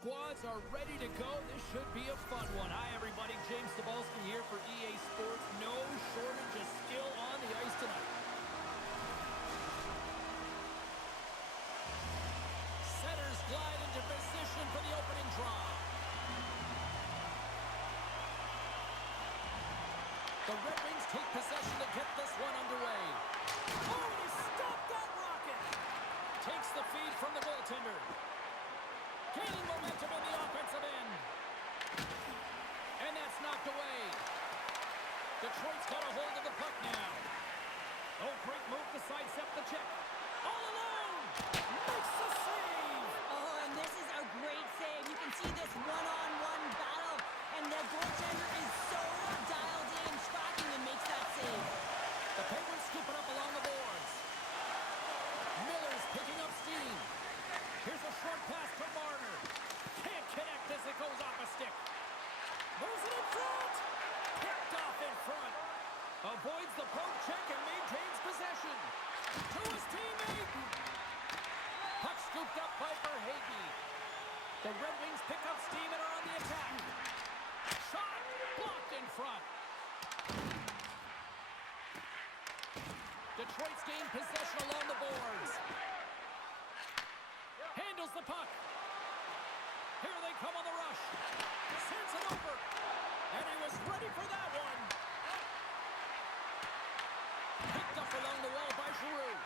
squads are ready to go. This should be a fun one. Hi, everybody. James Cybulski here for EA Sports. No shortage of skill on the ice tonight. Setters glide into position for the opening draw. The Red Wings take possession to get this one underway. Oh, he stopped that rocket! Takes the feed from the goaltender. Gaining momentum in the offensive end. And that's knocked away. Detroit's got a hold of the puck now. Oh, great move to sidestep the check. All alone! Makes the save! Oh, and this is a great save. You can see this one-on-one battle. And the goaltender is so dialed in, tracking and makes that save. The Penguins scoop it up along the boards. Miller's picking up steam. Here's a short pass to Marner. Can't connect as it goes off a stick. Moves it in front. Picked off in front. Avoids the poke check and maintains possession. To his teammate. Puck scooped up by Verhaeghe. The Red Wings pick up steam and are on the attack. Shot blocked in front. Detroit's gained possession along the boards. Handles the puck. Here they come on the rush. Sends it over. And he was ready for that one. Picked up along the wall by Giroux.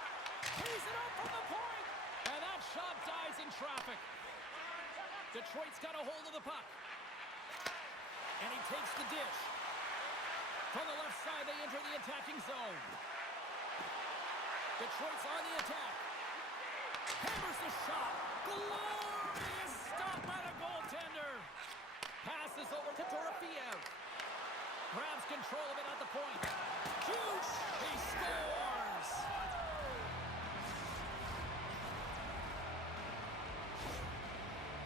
Tees it up from the point. And that shot dies in traffic. Detroit's got a hold of the puck. And he takes the dish. From the left side, they enter the attacking zone. Detroit's on the attack. Hammers the shot. Glorious stop by the goaltender. Passes over to Dorofeev. Grabs control of it at the point. Shoots. He scores.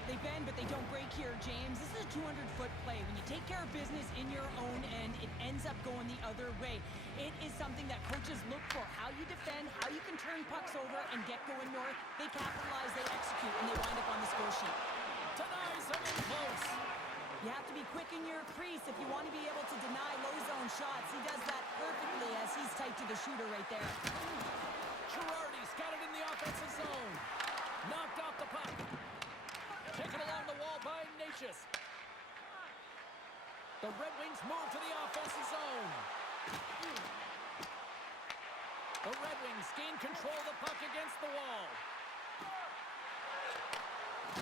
They bend, but they don't break here, James. This is a 200-foot play. When you take care of business in your own end, it ends up going the other way. It is something that coaches look for. How you defend, how you can turn pucks over and get going north. They capitalize, they execute, and they wind up on the score sheet. Denies him in close. You have to be quick in your crease if you want to be able to deny low zone shots. He does that perfectly as he's tight to the shooter right there. Girardi's got it in the offensive zone. Knocked off the puck. Taken along the wall by Natchez. The Red Wings move to the offensive zone. The Red Wings gain control of the puck against the wall.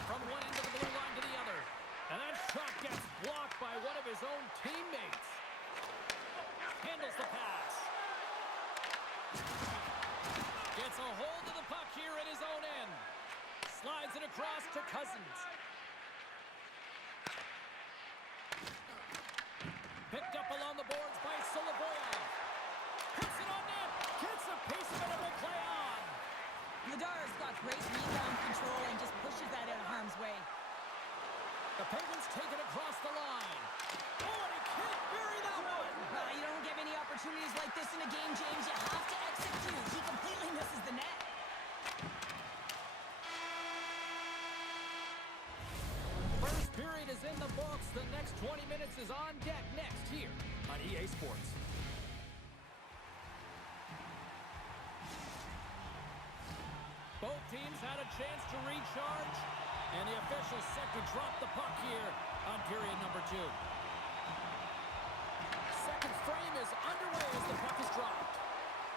From one end of the blue line to the other. And that shot gets blocked by one of his own teammates. Handles the pass. Gets a hold of the puck here at his own end. Slides it across to Cousins. Picked up along the boards by Solivoyev. Puts it on net. Gets a piece of it and will play on. Ladar's got great rebound control and just pushes that out of harm's way. The Penguins take it across the line. Oh, and he can't bury that one. You don't get many opportunities like this in a game, James. You have to execute. He completely misses the net. First period is in the books. The next 20 minutes is on deck next here on EA Sports. Both teams had a chance to recharge, and the officials set to drop the puck here on period number 2. Second frame is underway as the puck is dropped.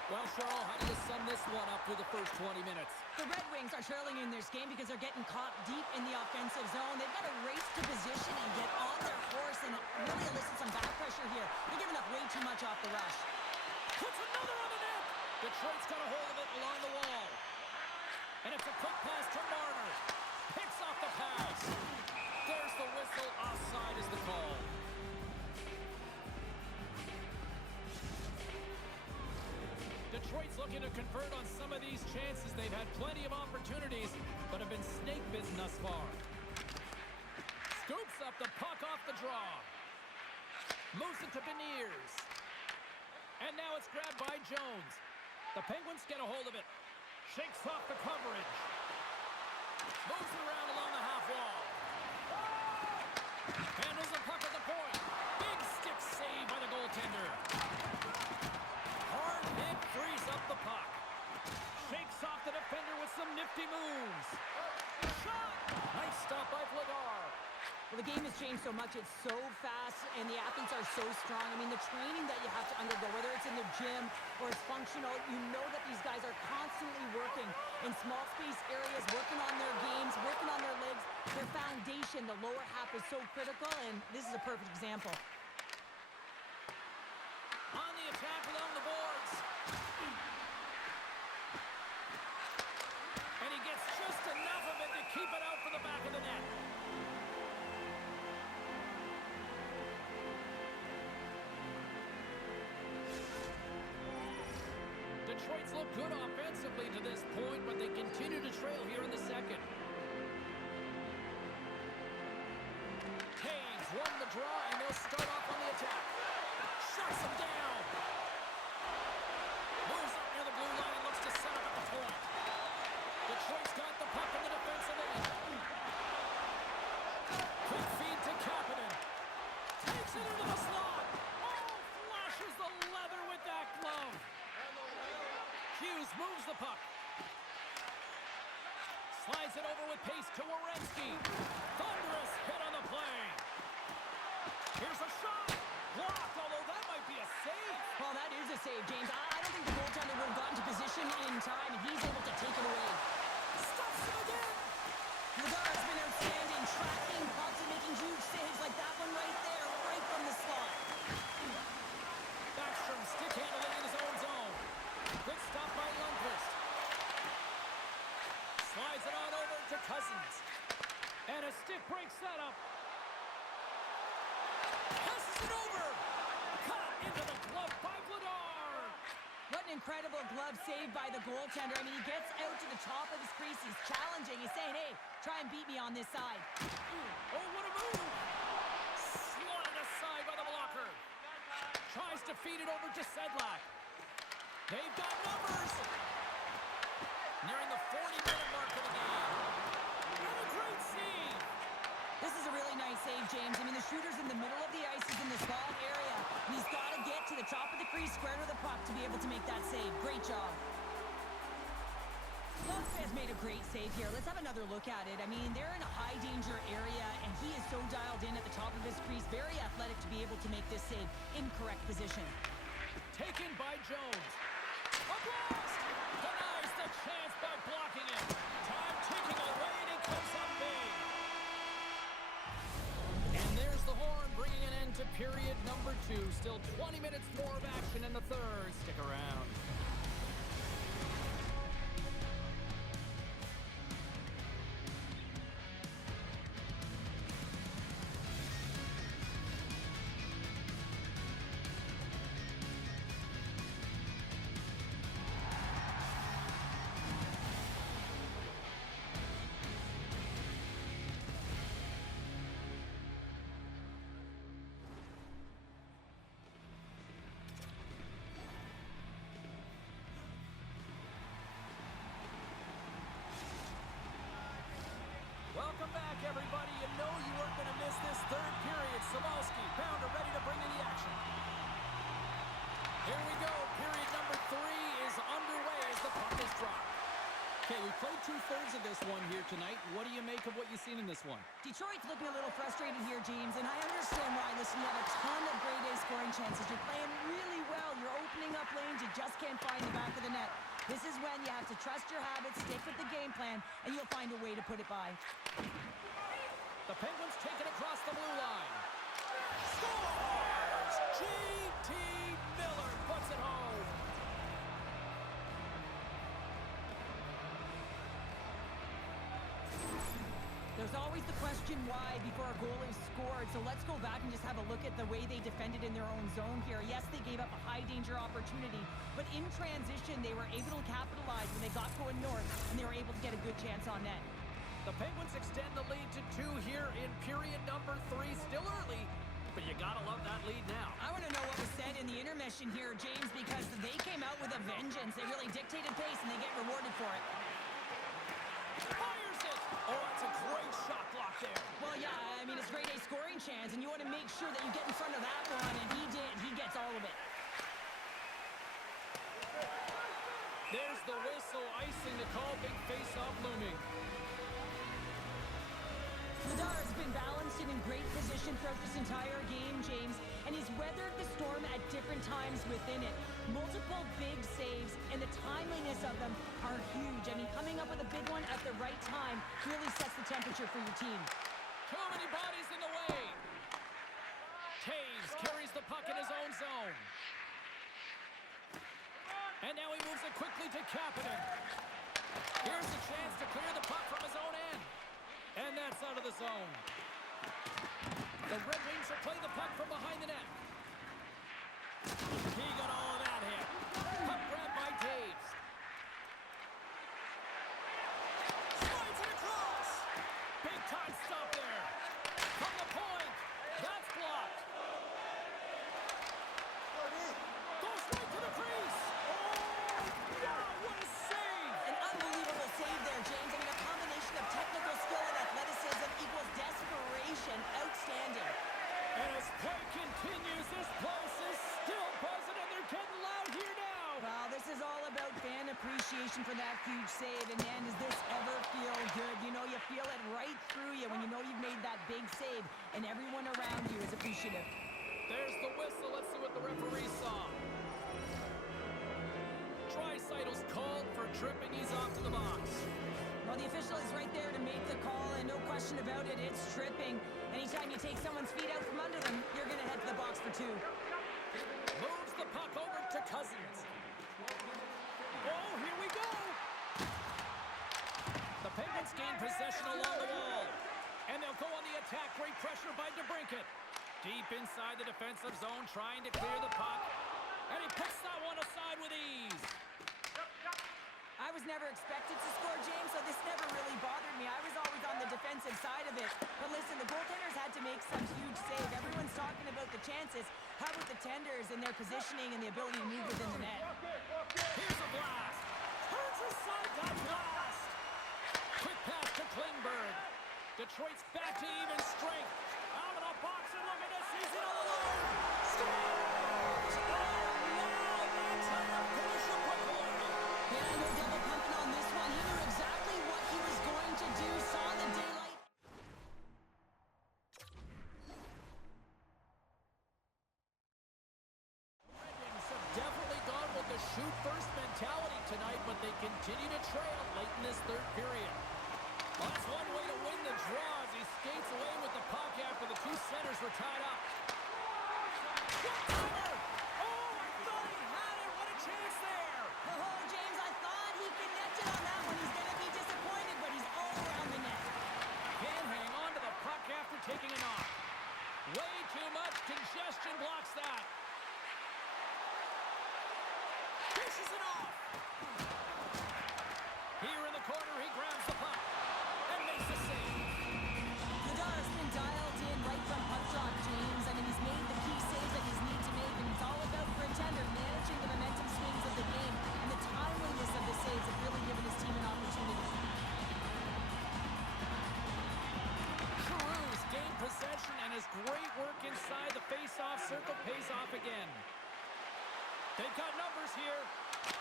Well, Cheryl, how do you sum this one up through the first 20 minutes? The Red Wings are trailing in this game because they're getting caught deep in the offensive zone. They've got to race to position and get on their horse and really elicit some back pressure here. They're giving up way too much off the rush. Puts another on the net. Detroit's got a hold of it along the wall. And it's a quick pass to Marner. Picks off the pass. There's the whistle. Offside is the call. Detroit's looking to convert on some of these chances. They've had plenty of opportunities, but have been snake bitten thus far. Scoops up the puck off the draw. Moves it to Beniers. And now it's grabbed by Jones. The Penguins get a hold of it. Shakes off the coverage. Moves it around along the half wall. Handles the puck at the point. Big stick save by the goaltender. Hard hit frees up the puck. Shakes off the defender with some nifty moves. Shot! Nice stop by Vladar. Well, the game has changed so much. It's so fast, and the athletes are so strong. I mean, the training that you have to undergo, whether it's in the gym or it's functional, you know that these guys are constantly working in small space areas, working on their games, working on their legs. Their foundation, the lower half, is so critical, and this is a perfect example. On the attack along the boards. And he gets just enough of it to keep it out for the back of the net. Detroit's looked good offensively to this point, but they continue to trail here in the second. Taves won the draw, and they'll start off on the attack. Shuts him down. Moves up near the blue line and looks to set up at the point. Detroit's got the puck in the defensive end. Quick feed to Kapanen. Takes it into the slot. Oh, flashes the leather with that glove. Hughes moves the puck. Slides it over with pace to Werenski. Thunderous hit on the play. Here's a shot. Blocked, although that might be a save. Well, that is a save, James. I don't think the goaltender would have gotten to position in time, and he's able to take it away. Stuffs him again. Vladar has been outstanding, tracking pucks and making huge saves like that one right there, right from the slot. Backstrom stick handling in his own zone. Good stop by Lundqvist. Slides it on over to Cousins. And a stick breaks that up. Passes it over. Cut into the glove by Vladar. What an incredible glove save by the goaltender. I mean, he gets out to the top of his crease. He's challenging. He's saying, hey, try and beat me on this side. Oh, what a move. Slotted aside by the blocker. Tries to feed it over to Sedlak. They've got numbers. Nearing the 40-minute mark of the game. And a great save. This is a really nice save, James. I mean, the shooter's in the middle of the ice. He's in the small area. And he's got to get to the top of the crease, square to the puck, to be able to make that save. Great job. Lundqvist made a great save here. Let's have another look at it. I mean, they're in a high-danger area, and he is so dialed in at the top of his crease. Very athletic to be able to make this save. Incorrect position. Taken by Jones. A blast! Denies the chance by blocking it. Time ticking away, and he comes up big. And there's the horn, bringing an end to period number 2. Still 20 minutes more of action in the third. Stick around. Welcome back, everybody. You know you weren't going to miss this third period. Samalski, Pounder ready to bring in the action. Here we go. Period number 3 is underway as the puck is dropped. Okay, we played 2/3 of this one here tonight. What do you make of what you've seen in this one? Detroit's looking a little frustrated here, James, and I understand why. Listen, you have a ton of grade A scoring chances. You're playing really well. You're opening up lanes. You just can't find the back of the net. This is when you have to trust your habits, stick with the game plan, and you'll find a way to put it by. The Penguins take it across the blue line. Scores! J.T. Miller puts it home. There's always the question why before a goal is scored, so let's go back and just have a look at the way they defended in their own zone here. Yes, they gave up a high-danger opportunity, but in transition, they were able to capitalize when they got going north, and they were able to get a good chance on net. The Penguins extend the lead to 2 here in period number 3. Still early, but you gotta love that lead now. I want to know what was said in the intermission here, James, because they came out with a vengeance. They really dictated pace, and they get rewarded for it. Fires it! Oh, that's a great shot block there. Well, yeah, I mean, it's grade A scoring chance, and you want to make sure that you get in front of that one, and he did. He gets all of it. There's the whistle, icing the call, big face-off looming. Vladar has been balanced and in great position throughout this entire game, James, and he's weathered the storm at different times within it. Multiple big saves, and the timeliness of them are huge. I mean, coming up with a big one at the right time really sets the temperature for your team. Too many bodies in the way. Taves carries the puck in his own zone. And now he moves it quickly to Kapanen. Here's a chance to clear the puck from his own end. And that's out of the zone. The Red Wings will play the puck from behind the net. He got all of that hit. Puck grabbed by Taves. Slides it across. Big time stop there. From the point. That's blocked. Goes right to the crease. Oh, wow, what a save. An unbelievable save there, James. I mean, a combination of technical skill and athleticism equals desperation. Outstanding. And as play continues, this place is still buzzing, and they're getting loud here now. Well, this is all about fan appreciation for that huge save, and man, does this ever feel good. You know, you feel it right through you when you know you've made that big save, and everyone around you is appreciative. There's the whistle. Let's see what the referee saw. Draisaitl's called for tripping. He's off to the box. Well, the official is right there to make the call, and no question about it, it's tripping. Anytime you take someone's feet out from under them, you're going to head to the box for two. Moves the puck over to Cousins. Oh, here we go. The Penguins gain possession along the wall. And they'll go on the attack. Great pressure by DeBrincat. Deep inside the defensive zone, trying to clear the puck. And he puts that one aside with ease. I was never expected to score, James, so this never really bothered me. I was always on the defensive side of it. But listen, the goaltenders had to make some huge save. Everyone's talking about the chances. How about the tenders and their positioning and the ability to move within the net? Here's a blast. Turns aside that blast. Quick pass to Klingberg. Detroit's back to even strength. Out of the box, and look at this. He's in all alone. Scores! Oh, now that's how you finish a quick one. Yeah, no double pumping on this one. He knew exactly what he was going to do. Saw the daylight. Red Wings have definitely gone with the shoot-first mentality tonight, but they continue to trail late in this third period. Well, that's one way to win the draw as he skates away with the puck after the two centers were tied up. One-timer! Oh, I thought he had it. What a chance there! Oh, James, I thought he connected on that one. He's going to be disappointed, but he's all around the net. Can't hang on to the puck after taking a knock. Way too much congestion blocks that. Pushes it off. Here in the corner, he grabs the puck and makes the save. Vladar's been dialed in right from puck drop, James. I mean, he's made the key saves that he's need to make, and it's all about for a tender managing the momentum swings of the game, and the timeliness of the saves have really given his team an opportunity. Cruz gained possession, and his great work inside the face-off circle pays off again. They've got numbers here.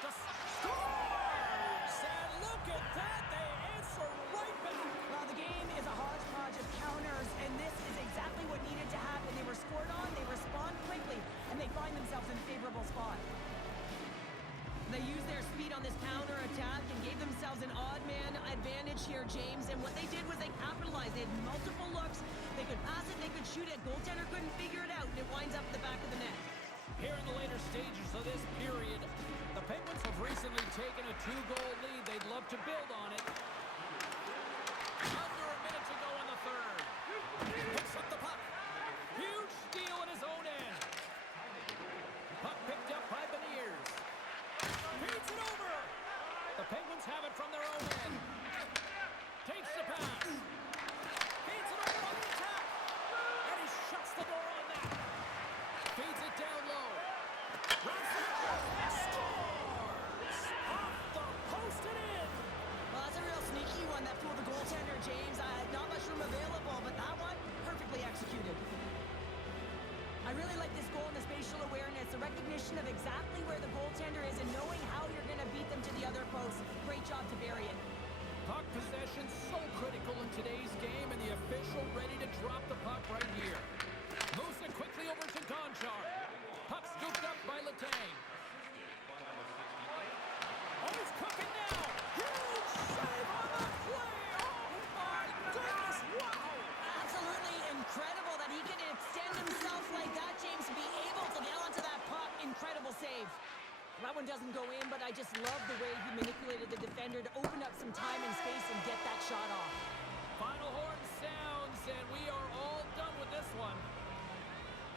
The scores! And look at that. They answer right back. Well, the game is a hodgepodge of counters, and this is exactly what needed to happen. They were scored on, they respond quickly, and they find themselves in a favorable spot. They used their speed on this counter attack and gave themselves an odd man advantage here, James. And what they did was they capitalized. They had multiple looks. They could pass it, they could shoot it. Goaltender couldn't figure it out, and it winds up at the back of the net. Here in the later stages of this period, the Penguins have recently taken a 2-goal lead. They'd love to build on it. Under a minute to go in the third. Picks up the puck. Huge steal in his own end. Puck picked up by Beniers. Feeds it over. The Penguins have it from their own end. Takes the pass. Feeds it over on the attack. And he shuts the door on that. Feeds it down low. Runs it up. Scores! Off the post and in. Well, that's a real sneaky one that fooled the goaltender, James. one doesn't go in, but I just love the way he manipulated the defender to open up some time and space and get that shot off. Final horn sounds, and we are all done with this one.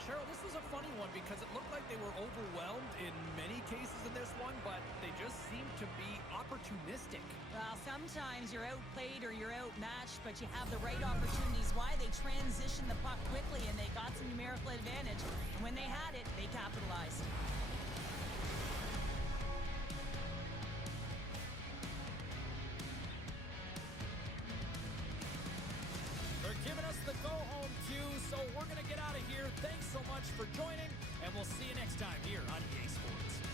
Cheryl, this was a funny one because it looked like they were overwhelmed in many cases in this one, but they just seemed to be opportunistic. Well, sometimes you're outplayed or you're outmatched, but you have the right opportunities. Why? They transitioned the puck quickly, and they got some numerical advantage. And when they had it, they capitalized. They're giving us the go-home cue, so we're going to get out of here. Thanks so much for joining, and we'll see you next time here on EA Sports.